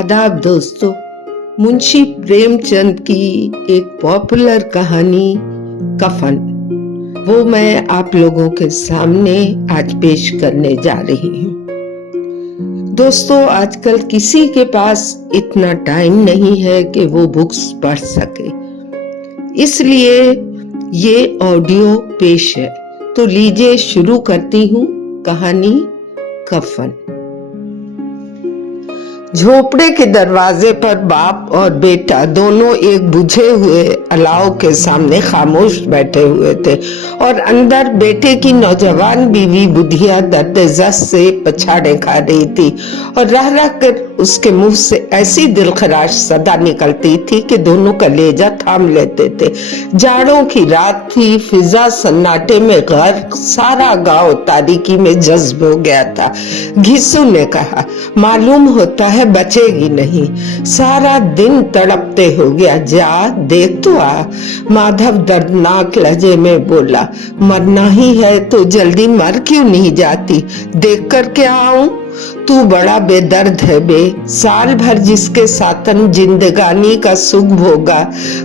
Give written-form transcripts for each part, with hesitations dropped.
आदाब दोस्तों। मुंशी प्रेमचंद की एक पॉपुलर कहानी कफन, वो मैं आप लोगों के सामने आज पेश करने जा रही हूँ। दोस्तों, आजकल किसी के पास इतना टाइम नहीं है कि वो बुक्स पढ़ सके, इसलिए ये ऑडियो पेश है। तो लीजिए शुरू करती हूँ कहानी कफन। झोपड़े के दरवाजे पर बाप और बेटा दोनों एक बुझे हुए अलाव के सामने खामोश बैठे हुए थे और अंदर बेटे की नौजवान बीवी बुधिया दर्द जस से पछाड़े खा रही थी और रह रह कर उसके मुंह से ऐसी दिलखराश सदा निकलती थी कि दोनों कलेजा थाम लेते थे। जाड़ों की रात थी, फिजा सन्नाटे में गर्क, सारा गांव तारीकी में जज्ब हो गया था। घिसू ने कहा, मालूम होता है बचेगी नहीं, सारा दिन तड़पते हो गया, जा देख तो आ। माधव दर्दनाक लहजे में बोला, मरना ही है तो जल्दी मर क्यों नहीं जाती, देख कर क्या आऊं? तू बड़ा बेदर्द है बे, साल भर जिसके साथन जिंदगानी का सुख भोगा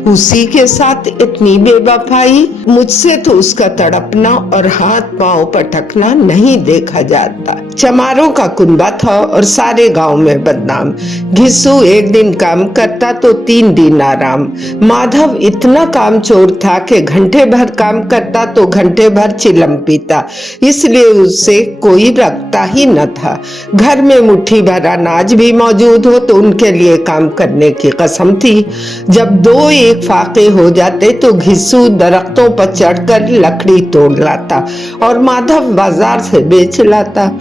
उसी के साथ इतनी बेवफाई। मुझसे तो उसका तड़पना और हाथ पांव पटकना नहीं देखा जाता। चमारों का कुनबा था और सारे गांव में बदनाम। घिसू एक दिन काम करता तो 3 दिन आराम। माधव इतना कामचोर था कि घंटे भर काम करता तो घंटे भर चिलम पीता, इसलिए उससे कोई रखता ही न था। घर में मुट्ठी भर अनाज भी मौजूद हो तो उनके लिए काम करने की कसम थी। जब 2 एक फाके हो जाते तो घिसू दरख्तों पर चढ़कर लकड़ी तोड़ लाता और माधव बाजार से बेच लाता,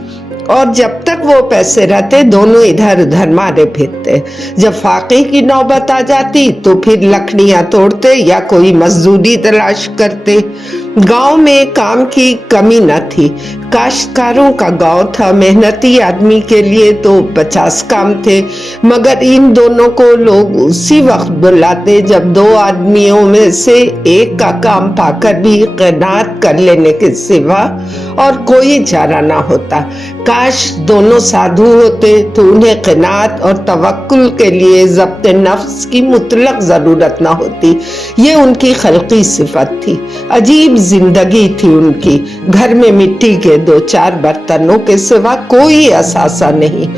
और जब तक वो पैसे रहते दोनों इधर उधर मारे फिरते। जब फाके की नौबत आ जाती तो फिर लकड़ियां तोड़ते या कोई मजदूरी तलाश करते। गांव में काम की कमी न थी, काश्तकारों का गांव था, मेहनती आदमी के लिए तो 50 काम थे, मगर इन दोनों को लोग उसी वक्त बुलाते जब 2 आदमियों में से एक का काम पाकर भी क़नात कर लेने के सिवा और कोई चारा ना होता। काश दोनों साधु होते तो उन्हें क़नात और तवक्कुल के लिए ज़ब्त नफ्स की मुतलक ज़रूरत ना होती। ये उनकी खल्की सिफत थी। अजीब जिंदगी थी उनकी। घर में मिट्टी के 2-4 बर्तनों के सिवा कोई असासा नहीं।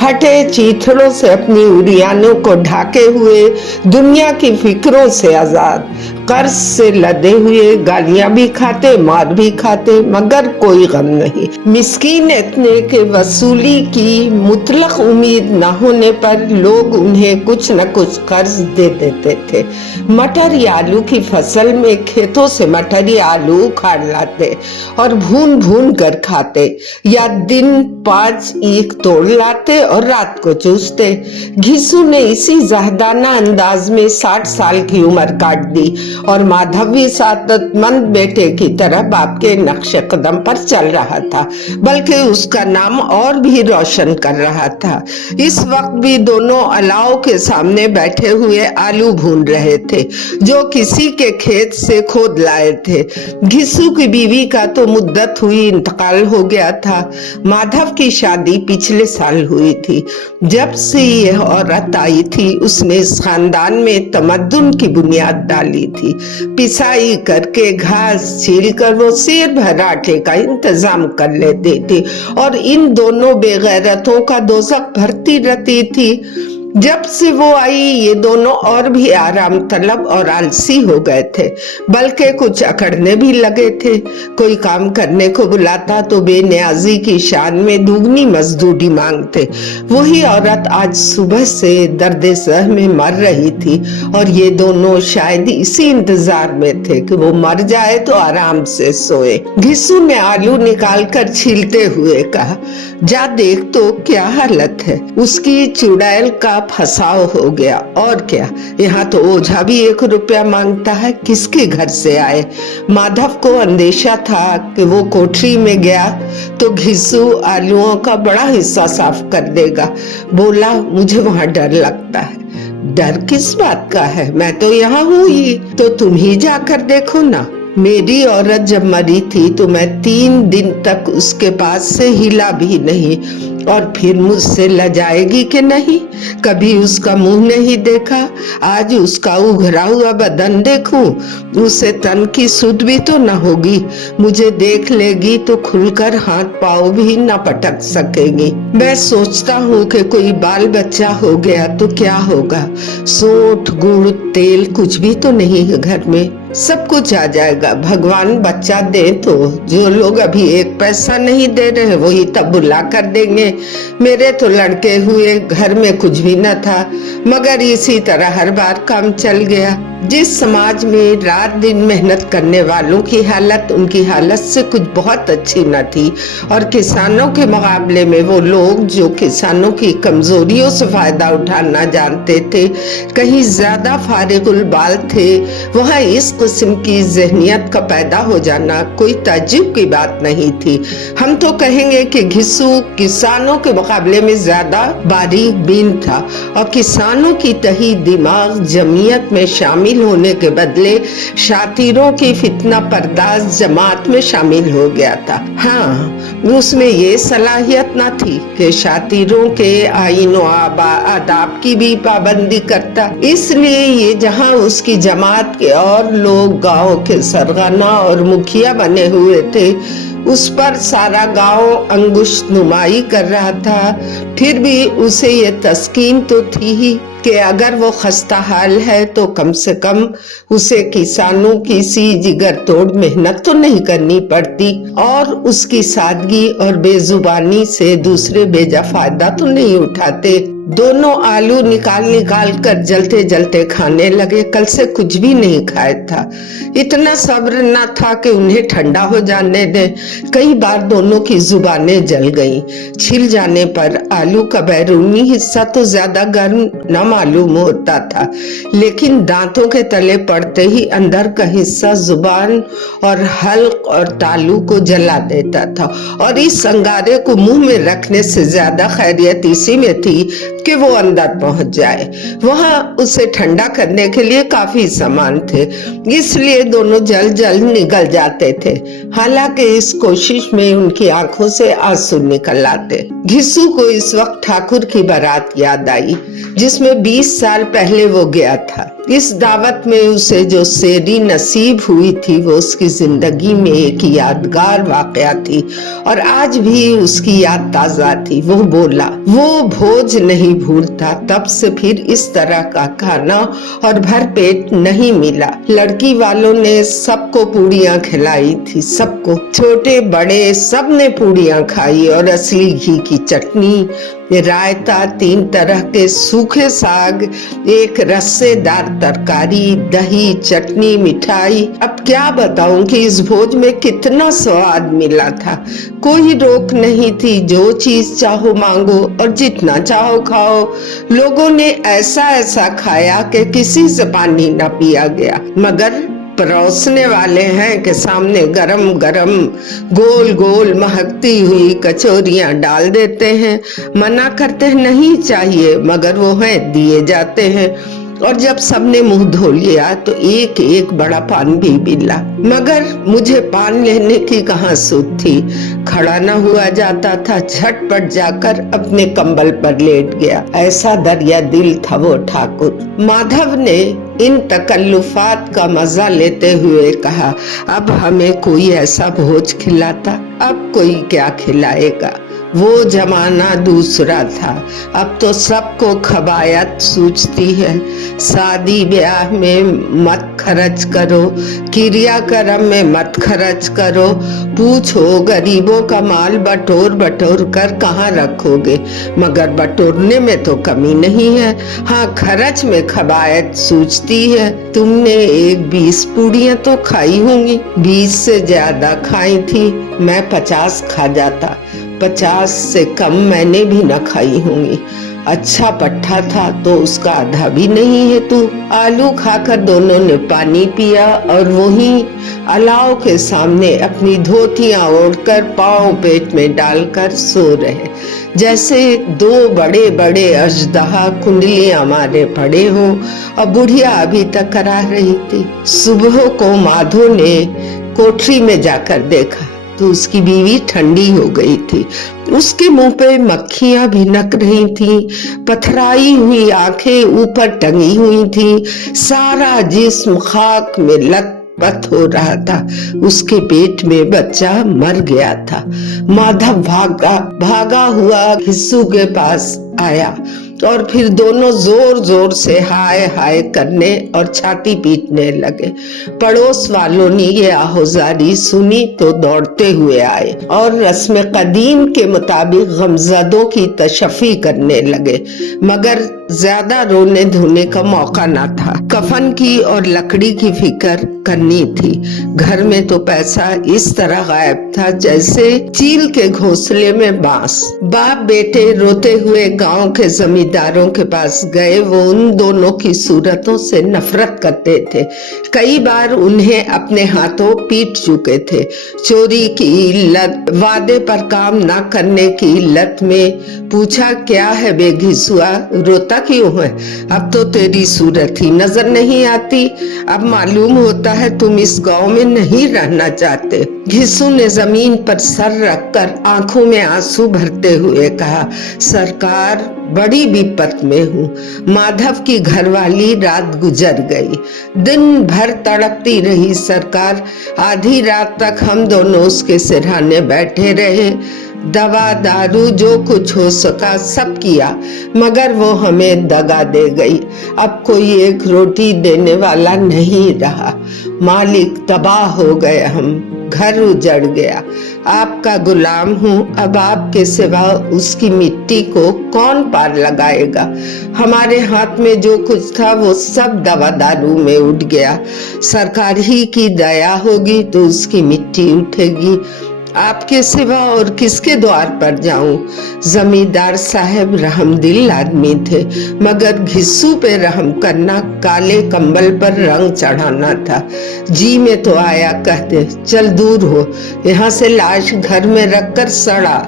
फटे चीथड़ों से अपनी उड़ियानों को ढाके हुए, दुनिया की फिक्रों से आजाद, कर्ज से लदे हुए, गालियां भी खाते, मार भी खाते, मगर कोई गम नहीं। मिस्कीन इतने के वसूली की मुतलक उम्मीद न होने पर लोग उन्हें कुछ न कुछ कर्ज दे देते थे। मटर या आलू की फसल में खेतों से मटर या आलू उखाड़ लाते और भून भून कर खाते, या दिन 5 ईख तोड़ लाते और रात को चूसते। घिसू ने इसी ज़हदाना अंदाज में 60 साल की उम्र काट दी और माधव भी सादतमंद बेटे की तरह बाप के नक्शे कदम पर चल रहा था, बल्कि उसका नाम और भी रोशन कर रहा था। इस वक्त भी दोनों अलाव के सामने बैठे हुए आलू भून रहे थे जो किसी के खेत से खोद लाए थे। घिसू की बीवी का तो मुद्दत हुई इंतकाल हो गया था। माधव की शादी पिछले साल हुई थी। जब से यह औरत आई थी उसने इस खानदान में तमद्दुन की बुनियाद डाली थी। पिसाई करके, घास छील कर वो शेर भर आटे का इंतजाम कर लेती थी और इन दोनों बेगैरतों का दोज़ख भरती रहती थी। जब से वो आई ये दोनों और भी आराम तलब और आलसी हो गए थे, बल्कि कुछ अकड़ने भी लगे थे। कोई काम करने को बुलाता तो बेनियाजी की शान में दुगनी मजदूरी मांगते। वही औरत आज सुबह से दर्द सह में मर रही थी और ये दोनों शायद इसी इंतजार में थे कि वो मर जाए तो आराम से सोए। घिसू ने आलू निकाल कर छीलते हुए कहा, जा देख तो क्या हालत है। उसकी चुड़ैल का फसाव हो गया, और क्या, यहाँ तो ओझा भी 1 रुपया मांगता है, किसके घर से आए। माधव को अंदेशा था कि वो कोठरी में गया तो घिसू आलूओं का बड़ा हिस्सा साफ कर देगा। बोला, मुझे वहां डर लगता है। डर किस बात का है, मैं तो यहाँ हूँ ही, तो तुम ही जाकर देखो ना। मेरी औरत जब मरी थी तो मैं 3 दिन तक उसके पास से हिला भी नहीं, और फिर मुझसे लजाएगी कि नहीं? कभी उसका मुंह नहीं देखा, आज उसका उघरा हुआ बदन देखूं? उसे तन की सुध भी तो न होगी। मुझे देख लेगी तो खुलकर हाथ पाँव भी न पटक सकेगी। मैं सोचता हूँ कि कोई बाल बच्चा हो गया तो क्या होगा। सोंठ, गुड़, तेल कुछ भी तो नहीं है घर में। सब कुछ आ जाएगा, भगवान बच्चा दे तो। जो लोग अभी 1 पैसा नहीं दे रहे वही तब बुला कर देंगे। मेरे तो लड़के हुए घर में कुछ भी न था, मगर इसी तरह हर बार काम चल गया। जिस समाज में रात दिन मेहनत करने वालों की हालत उनकी हालत से कुछ बहुत अच्छी न थी, और किसानों के मुकाबले में वो लोग जो किसानों की कमजोरियों से फायदा उठाना जानते थे कहीं ज्यादा फारिगुल बाल थे, वहाँ इस किस्म की जहनियत का पैदा हो जाना कोई ताज्जुब की बात नहीं थी। हम तो कहेंगे कि घिस्सू किसानों के मुकाबले में ज्यादा बारीक बीन था, और किसानों की तही दिमाग जमीयत में शामिल होने के बदले शातिरों की फितना पर्दाज जमात में शामिल हो गया था। हाँ, उसमें ये सलाहियत न थी कि शातिरों के आईन और आदाब की भी पाबंदी करता, इसलिए ये जहाँ उसकी जमात के और लोग गांव के सरगना और मुखिया बने हुए थे, उस पर सारा गांव अंगुश नुमाई कर रहा था। फिर भी उसे ये तस्कीन तो थी ही कि अगर वो खस्ता हाल है तो कम से कम उसे किसानों की सी जिगर तोड़ मेहनत तो नहीं करनी पड़ती, और उसकी सादगी और बेजुबानी से दूसरे बेजा फायदा तो नहीं उठाते। दोनों आलू निकाल निकाल कर जलते जलते खाने लगे। कल से कुछ भी नहीं खाया था। इतना सब्र न था कि उन्हें ठंडा हो जाने दे। कई बार दोनों की जुबानें जल गईं। छिल जाने पर आलू का बैरूनी हिस्सा तो ज्यादा गर्म न मालूम होता था, लेकिन दांतों के तले पड़ते ही अंदर का हिस्सा जुबान और हल्क और तालू को जला देता था, और इस अंगारे को मुंह में रखने से ज्यादा खैरियत इसी में थी कि वो अंदर पहुंच जाए। वहां उसे ठंडा करने के लिए काफी सामान थे, इसलिए दोनों जल जल निकल जाते थे। हालांकि इस कोशिश में उनकी आंखों से आंसू निकल आते। घिस्सू को इस वक्त ठाकुर की बारात याद आई, जिसमें 20 साल पहले वो गया था। इस दावत में उसे जो सेरी नसीब हुई थी वो उसकी जिंदगी में एक यादगार वाकया थी, और आज भी उसकी याद ताजा थी। वो बोला वो भोज नहीं भूलता, तब से फिर इस तरह का खाना और भर पेट नहीं मिला। लड़की वालों ने सबको पूड़ियाँ खिलाई थी, सबको, छोटे बड़े सब ने पूड़ियाँ खाई, और असली घी की चटनी, रायता, 3 तरह के सूखे साग, एक रस्सेदार तरकारी, दही, चटनी, मिठाई। अब क्या बताऊं कि इस भोज में कितना स्वाद मिला था। कोई रोक नहीं थी, जो चीज चाहो मांगो और जितना चाहो खाओ। लोगों ने ऐसा ऐसा खाया कि किसी से पानी न पिया गया, मगर परोसने वाले हैं कि सामने गरम गरम गोल गोल महकती हुई कचौरियां डाल देते हैं। मना करते नहीं चाहिए, मगर वो है दिए जाते हैं। और जब सबने मुंह धो लिया तो एक एक बड़ा पान भी मिला, मगर मुझे पान लेने की कहाँ सूझ थी। खड़ा न हुआ जाता था, झटपट जाकर अपने कंबल पर लेट गया। ऐसा दरिया दिल था वो ठाकुर। माधव ने इन तकल्लुफात का मजा लेते हुए कहा, अब हमें कोई ऐसा भोज खिलाता, अब कोई क्या खिलाएगा। वो जमाना दूसरा था, अब तो सबको खबायत सूझती है। शादी ब्याह में मत खर्च करो, क्रियाक्रम में मत खर्च करो। पूछो गरीबों का माल बटोर बटोर कर कहाँ रखोगे, मगर बटोरने में तो कमी नहीं है। हाँ, खर्च में खबायत सूझती है। तुमने एक 20 पूड़ियाँ तो खाई होंगी, 20 से ज्यादा खाई थी। मैं 50 खा जाता, 50 से कम मैंने भी न खाई होंगी। अच्छा पट्टा था तो उसका आधा भी नहीं है तू। आलू खाकर दोनों ने पानी पिया और वहीं अलाव के सामने अपनी धोतियां ओढ़कर पांव पेट में डालकर सो रहे, जैसे दो बड़े बड़े अजदहा कुंडलियां मारे पड़े हों और बुढ़िया अभी तक करा रही थी। सुबह को माधो ने कोठरी में जाकर देखा तो उसकी बीवी ठंडी हो गई थी। उसके मुंह पे मक्खियां भिनक रही थी, पथराई हुई आंखें ऊपर टंगी हुई थी, सारा जिस्म खाक में लथपथ हो रहा था। उसके पेट में बच्चा मर गया था। माधव भागा हुआ घिस्सू के पास आया और फिर दोनों जोर जोर से हाय हाय करने और छाती पीटने लगे। पड़ोस वालों ने ये आहोजारी सुनी तो दौड़ते हुए आए और रस्म कदीम के मुताबिक गमजदों की तशफी करने लगे, मगर ज्यादा रोने धोने का मौका ना था। कफन की और लकड़ी की फिक्र करनी थी। घर में तो पैसा इस तरह गायब था जैसे चील के घोंसले में बांस। बाप बेटे रोते हुए गांव के जमींदारों के पास गए। वो उन दोनों की सूरतों से नफरत करते थे। कई बार उन्हें अपने हाथों पीट चुके थे। चोरी की लत, वादे पर काम ना करने की लत में पूछा, क्या है बेघिसुआ, रोता क्यों है? अब तो तेरी सूरत ही नजर नहीं आती। अब मालूम होता है तुम इस गांव में नहीं रहना चाहते। घिसू ने जमीन पर सर रखकर आंखों में आंसू भरते हुए कहा, सरकार बड़ी विपत में हूँ। माधव की घरवाली रात गुजर गई। दिन भर तड़पती रही सरकार। आधी रात तक हम दोनों उसके सिरहाने बैठे रहे। दवा दारू जो कुछ हो सका सब किया, मगर वो हमें दगा दे गई। अब कोई एक रोटी देने वाला नहीं रहा। मालिक तबाह हो गए हम, घर उजड़ गया। आपका गुलाम हूँ, अब आपके सिवा उसकी मिट्टी को कौन पार लगाएगा? हमारे हाथ में जो कुछ था वो सब दवा दारू में उठ गया। सरकार ही की दया होगी तो उसकी मिट्टी उठेगी। आपके सिवा और किसके द्वार पर जाऊं? जमींदार साहब रहमदिल आदमी थे, मगर घिस्सू पे रहम करना काले कंबल पर रंग चढ़ाना था। जी में तो आया कहते, चल दूर हो, यहाँ से लाश घर में रखकर सड़ा।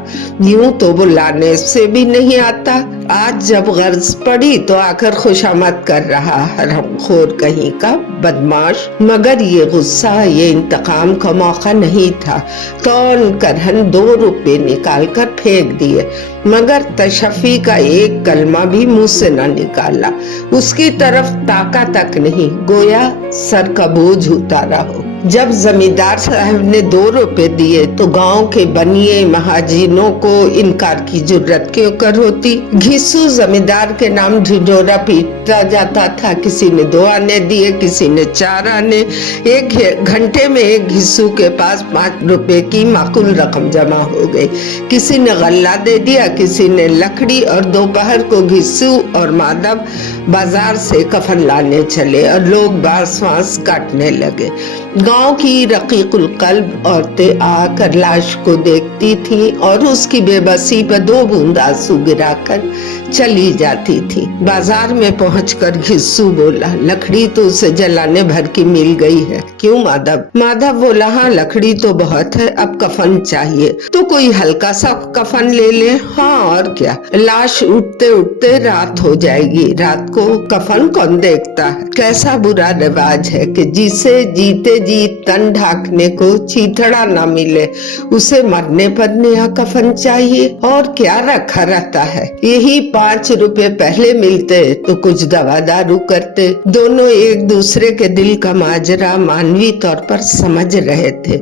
यूं तो बुलाने से भी नहीं आता। आज जब गर्ज पड़ी तो आकर खुशामद कर रहा, हरामखोर कहीं का बदमाश। मगर ये गुस्सा, ये इंतकाम का मौका नहीं था। तौल करहन 2 रुपए निकाल कर फेंक दिए, मगर तशफी का एक कलमा भी मुंह से न निकाला। उसकी तरफ ताका तक नहीं, गोया सर का बोझ उतारा हो। जब जमींदार साहब ने 2 रुपए दिए तो गांव के बनिए महाजिनों को इनकार की जरूरत क्यों कर होती? घिस्सू जमींदार के नाम ढिंढोरा पीटा जाता था। किसी ने 2 आने दिए, किसी ने 4 आने। 1 घंटे में एक घिस्सू के पास 5 रुपए की माकूल रकम जमा हो गई। किसी ने गल्ला दे दिया, किसी ने लकड़ी, और दोपहर को घिस्सू और माधव बाजार से कफन लाने चले और लोग बांस वांस काटने लगे। गांव की रकीकुल कल्ब औरतें आकर लाश को देखती थी और उसकी बेबसी पर 2 बूंद आंसू गिराकर चली जाती थी। बाजार में पहुंचकर घिस्सू बोला, लकड़ी तो उसे जलाने भर की मिल गई है। क्यों माधव? माधव बोला, हाँ लकड़ी तो बहुत है, अब कफन चाहिए तो कोई हल्का सा कफन ले ले। हाँ और क्या, लाश उठते उठते रात हो जाएगी। रात को कफन कौन देखता है? कैसा बुरा रिवाज है कि जिसे जीते जी तन ढाकने को चीथड़ा ना मिले, उसे मरने पर नया कफन चाहिए। और क्या रखा रहता है? यही 5 रुपए पहले मिलते तो कुछ दवा दारू करते। दोनों एक दूसरे के दिल का माजरा मानवी तौर पर समझ रहे थे।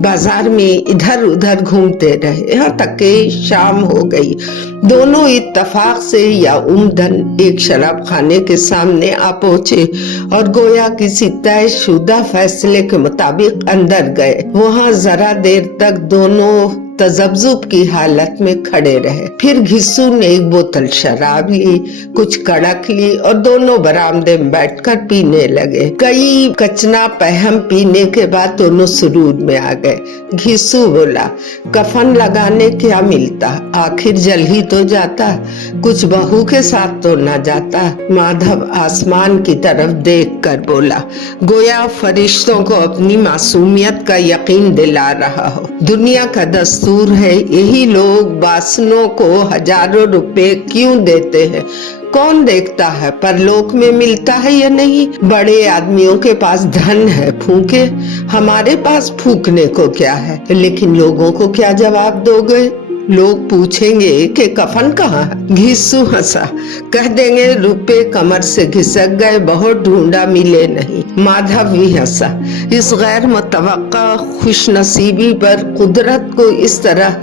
बाजार में इधर उधर घूमते रहे, यहाँ तक कि शाम हो गई। दोनों इत्तफाक से या उम्दन एक शराब खाने के सामने आ पहुंचे और गोया किसी तयशुदा फैसले के मुताबिक अंदर गए। वहां जरा देर तक दोनों तजब्जुब की हालत में खड़े रहे। फिर घिस्सू ने एक बोतल शराब ली, कुछ कड़क ली और दोनों बरामदे में बैठकर पीने लगे। कई कचना पहम पीने के बाद दोनों सुरूर में आ गए। घिस्सू बोला, कफन लगाने क्या मिलता, आखिर जल ही तो जाता, कुछ बहू के साथ तो न जाता। माधव आसमान की तरफ देखकर बोला, गोया फरिश्तों को अपनी मासूमियत का यकीन दिला रहा हो। दुनिया का दस्तूर है, यही लोग बासनों को हजारों रुपए क्यों देते हैं? कौन देखता है परलोक में मिलता है या नहीं? बड़े आदमियों के पास धन है, फूके, हमारे पास फूकने को क्या है? लेकिन लोगों को क्या जवाब दोगे? लोग पूछेंगे कि कफन कहाँ है? घिस्सू हंसा, कह देंगे रुपए कमर से घिसक गए, बहुत ढूंढा मिले नहीं। माधव भी हंसा। इस गैर मुतवक्का खुशनसीबी पर कुदरत को इस तरह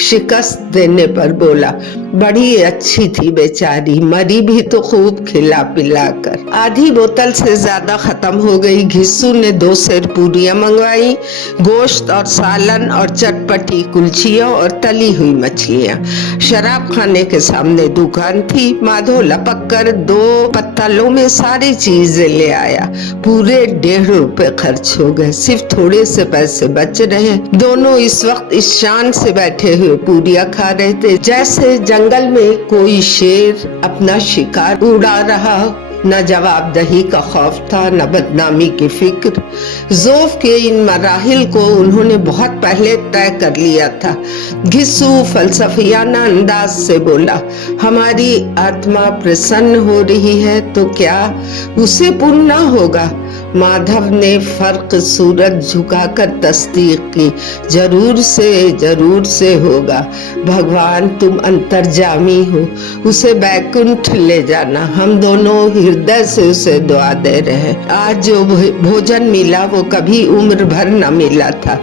शिकस्त देने पर बोला, बड़ी अच्छी थी बेचारी, मरी भी तो खूब खिला पिला कर। आधी बोतल से ज्यादा खत्म हो गई। घिस्सू ने 2 सेर पूरियां मंगवाई, गोश्त और सालन और चटपटी कुलचियां और तली हुई मछलियां। शराब खाने के सामने दुकान थी। माधव लपक कर 2 पत्तलों में सारी चीजें ले आया। पूरे 1.5 रुपए खर्च हो गए, सिर्फ थोड़े से पैसे बच रहे। दोनों इस वक्त इस शान से बैठे हुए पूरियां खा रहे थे जैसे जंगल में कोई शेर अपना शिकार उड़ा रहा। न जवाबदही का खौफ था, न बदनामी की फिक्र। ज़ौफ़ के इन मराहिल को उन्होंने बहुत पहले तय कर लिया था। घिस्सू फलसफियाना अंदाज से बोला, हमारी आत्मा प्रसन्न हो रही है तो क्या उसे पुण्य न होगा? माधव ने फर्क सूरत झुकाकर तस्दीक की, जरूर से होगा। भगवान तुम अंतर्जामी हो, उसे बैकुंठ ले जाना। हम दोनों हृदय से उसे दुआ दे रहे हैं। आज जो भोजन मिला वो कभी उम्र भर न मिला था।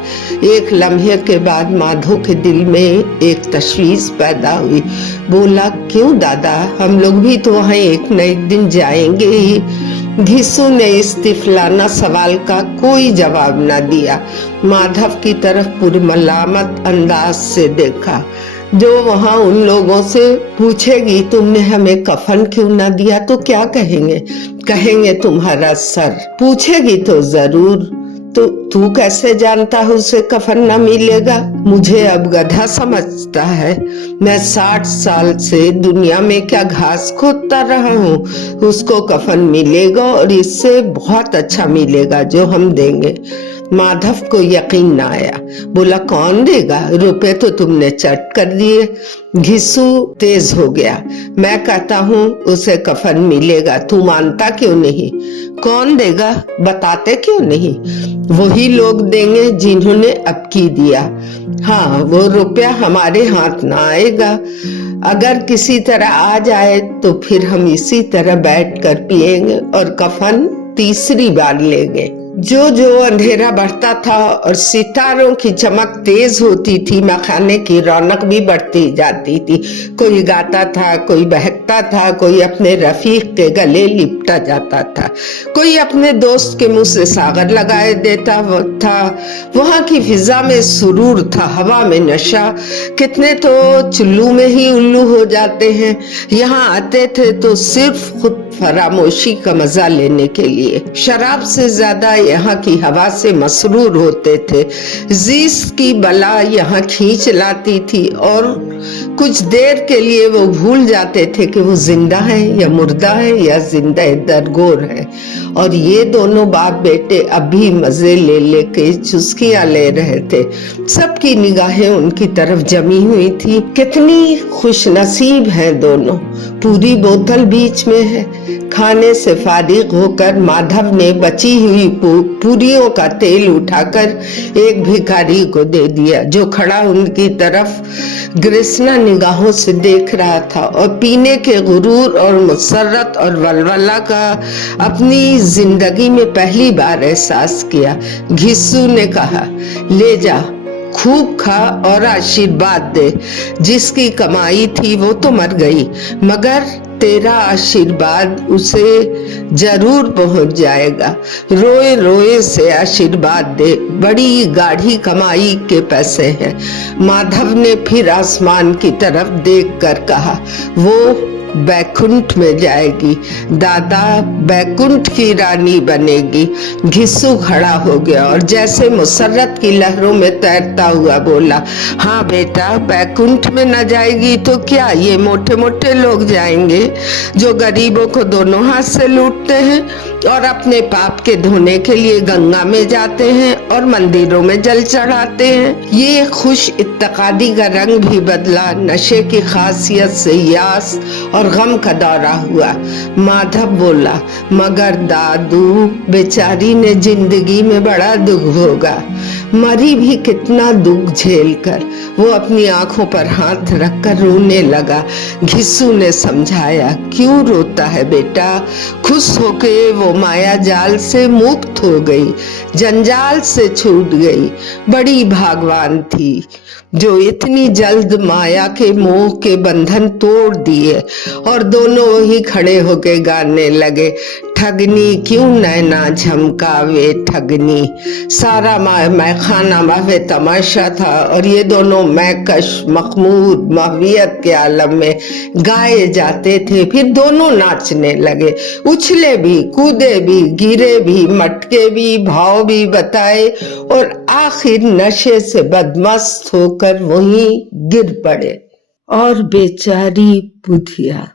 एक लम्हे के बाद माधव के दिल में एक तशवीश पैदा हुई। बोला, क्यों दादा, हम लोग भी तो वहाँ एक न एक दिन जाएंगे ही। घिस्सू ने इस तिफलाना सवाल का कोई जवाब न दिया। माधव की तरफ पुरमलामत अंदाज से देखा। जो वहाँ उन लोगों से पूछेगी तुमने हमें कफन क्यों न दिया तो क्या कहेंगे? कहेंगे तुम्हारा सर। पूछेगी तो जरूर, तो तू कैसे जानता है उसे कफन न मिलेगा? मुझे अब गधा समझता है? मैं 60 साल से दुनिया में क्या घास खोदता रहा हूँ। उसको कफन मिलेगा और इससे बहुत अच्छा मिलेगा जो हम देंगे। माधव को यकीन न आया। बोला, कौन देगा? रुपए तो तुमने चट कर दिए। घिस्सू तेज हो गया। मैं कहता हूँ उसे कफन मिलेगा, तू मानता क्यों नहीं? कौन देगा? बताते क्यों नहीं? वही लोग देंगे जिन्होंने अब की दिया। हाँ, वो रुपया हमारे हाथ ना आएगा। अगर किसी तरह आ जाए तो फिर हम इसी तरह बैठ कर पिएंगे और कफन तीसरी बार लेंगे। जो जो अंधेरा बढ़ता था और सितारों की चमक तेज होती थी, मखाने की रौनक भी बढ़ती जाती थी। कोई गाता था, कोई बहकता था, कोई अपने रफीक के गले लिपटा जाता था, कोई अपने दोस्त के मुंह से सागर लगाए देता था। वहाँ की फिजा में सुरूर था, हवा में नशा। कितने तो चुल्लू में ही उल्लू हो जाते हैं। यहाँ आते थे तो सिर्फ खुद फरामोशी का मजा लेने के लिए। शराब से ज्यादा यहाँ की हवा से मसरूर होते थे। जीस की बला यहाँ खींच लाती थी और कुछ देर के लिए वो भूल जाते थे कि वो जिंदा है या मुर्दा है या जिंदा दरगोर है। और ये दोनों बाप बेटे अब भी मजे ले लेके चुस्कियां ले रहे थे। सबकी निगाहें उनकी तरफ जमी हुई थी। कितनी खुशनसीब हैं दोनों। पूरी बोतल बीच में है। खाने से फारिग होकर माधव ने बची हुई पूरियों का तेल उठाकर एक भिखारी को दे दिया, जो खड़ा उनकी तरफ ग्रिसना निगाहों से देख रहा था और पीने के गुरूर और मुसर्रत और वलवला का अपनी जिंदगी में पहली बार एहसास किया। घिस्सू ने कहा, ले जा, खूब खा और आशीर्वाद दे। जिसकी कमाई थी वो तो मर गई, मगर तेरा आशीर्वाद उसे जरूर पहुंच जाएगा। रोए रोए से आशीर्वाद दे, बड़ी गाढ़ी कमाई के पैसे हैं। माधव ने फिर आसमान की तरफ देखकर कहा, वो बैकुंठ में जाएगी, दादा बैकुंठ की रानी बनेगी। घिस्सू खड़ा हो गया और जैसे मुसर्रत की लहरों में तैरता हुआ बोला, हाँ बेटा, बैकुंठ में न जाएगी तो क्या, ये मोटे मोटे लोग जाएंगे जो गरीबों को दोनों हाथ से लूटते हैं और अपने पाप के धोने के लिए गंगा में जाते हैं और मंदिरों में जल चढ़ाते हैं। ये खुश इत्तेकादी का रंग भी बदला। नशे की खासियत से यास और गम का दौरा हुआ। माधव बोला, मगर दादू, बेचारी ने जिंदगी में बड़ा दुख भोगा, मरी भी कितना दुख झेलकर। वो अपनी आंखों पर हाथ रखकर रोने लगा। घिस्सू ने समझाया, क्यों रोता है बेटा, खुश होके वो माया जाल से मुक्त हो गई, जंजाल से छूट गई। बड़ी भागवान थी जो इतनी जल्द माया के मोह के बंधन तोड़ दिए। और दोनों वही खड़े होके गाने लगे, ठगनी क्यों नैना झमकावे ठगनी। सारा मैखाना महवे तमाशा था और ये दोनों मैकश मखमूद महवियत के आलम में गाए जाते थे। फिर दोनों नाचने लगे, उछले भी, कूदे भी, गिरे भी, मटके भी, भाव भी बताए और आखिर नशे से बदमस्त होकर वहीं गिर पड़े। और बेचारी बुधिया